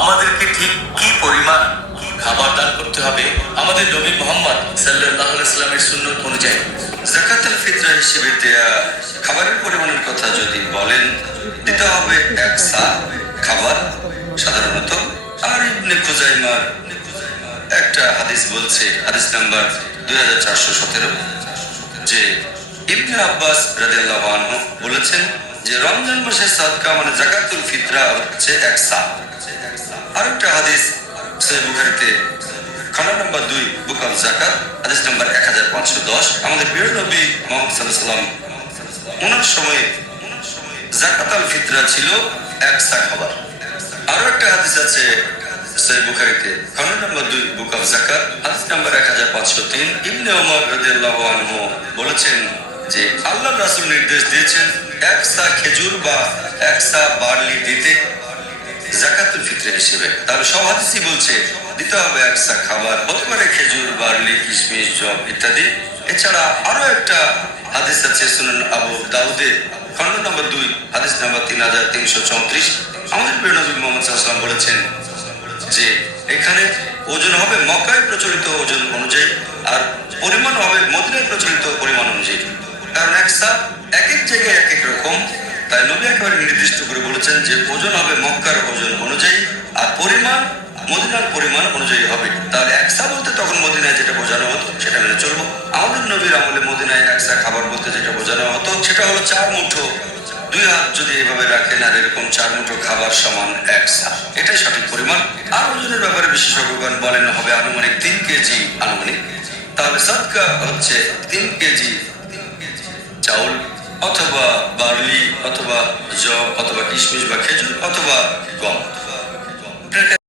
আমাদেরকে ঠিক কি পরিমাণ খাবার দান করতে হবে আমাদের নবী মুহাম্মদ সাল্লাল্লাহু আলাইহি ওয়াসাল্লামের সুন্নাত অনুযায়ী। যাকাতুল ফিতরা হিসেবে দেয়া খাবারের পরিমাণের কথা যদি বলেন, দিতে হবে এক সা খাবার সাধারণত। আর ইবনে খুজাইমার একটা হাদিস বলছে, হাদিস নাম্বার 2417, যে ইবনে আব্বাস রাদিয়াল্লাহু আনহু বলেছেন যে রমজান মাসে সাদকা মানে যাকাতুল ফিতরা হচ্ছে এক সা। আরেকটা হাদিস সহিহ বুখারীতে খণ্ড নম্বর 2 বুক অফ যাকাত হাদিস নাম্বার 1510, আমাদের প্রিয় নবী মুহাম্মদ সাল্লাল্লাহু আলাইহি ওয়াসাল্লাম ওনার সময়ে যাকাতুল ফিতরা ছিল এক সা খাবার। আরো একটা হাদিস আছে সহিহ বুখারীতে খণ্ড নম্বর 2 বুক অফ যাকাত হাদিস নাম্বার 1503, ইবনে ওমর রাদিয়াল্লাহু আনহু বলেছেন যে আল্লাহর রাসূল নির্দেশ দিয়েছেন এক সা খেজুর বা এক সা বার্লি দিতে যাকাতুল ফিতর হিসেবে। তাহলে সব হাদিসই বলছে দিতে হবে এক সা খাবার, হতে পারে খেজুর, বার্লি, কিশমিশ, জব ইত্যাদি। এছাড়া আরো একটা হাদিস আছে সুনান আবু দাউদের খণ্ড নম্বর 2 হাদিস নাম্বার 3334, আমাদের প্রিয় নবী মুহাম্মদ সাল্লাল্লাহু আলাইহি ওয়াসাল্লাম বলেছেন যে এখানে ওজন হবে মক্কায় প্রচলিত ওজন অনুযায়ী, আর পরিমাণ হবে মদিনায় প্রচলিত পরিমাণ অনুযায়ী। কারণ এক সা এক এক জায়গায় এক এক রকম, তাই নবী একেবারে নির্দিষ্ট করে বলেছেন যে ওজন হবে মক্কার ওজন অনুযায়ী আর পরিমাণ মদিনার পরিমাণ অনুযায়ী হবে। তাহলে এক সা বলতে তখন মদিনায় যেটা বোঝানো হতো সেটা মেনে চলবো। আমাদের নবীর আমলে মদিনায় এক সা খাবার বলতে যেটা বোঝানো হতো সেটা হলো 4 মুঠো, 2 হাত যদি এভাবে রাখেন আর এরকম 4 মুঠো খাবার সমান এক সা, এটাই সঠিক পরিমাণ। আর ওজনের ব্যাপারে বিশেষজ্ঞগণ বলেন হবে আনুমানিক 3 কেজি আনুমানিক। তাহলে সাদকা হচ্ছে 3 কেজি চাউল অথবা বার্লি অথবা জব অথবা কিশমিশ বা খেজুর অথবা গম।